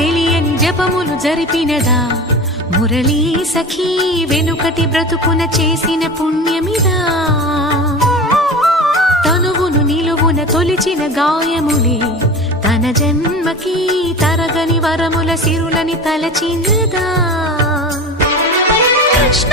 తెలియని జపములు జరిపినదా మురళీ సఖీ వెనుకటి బ్రతుకున చేసిన పుణ్యమిదా తనువును నిలువున తొలిచిన గాయములే తన జన్మకి తరగని వరముల సిరులని తలచినదా కృష్ణ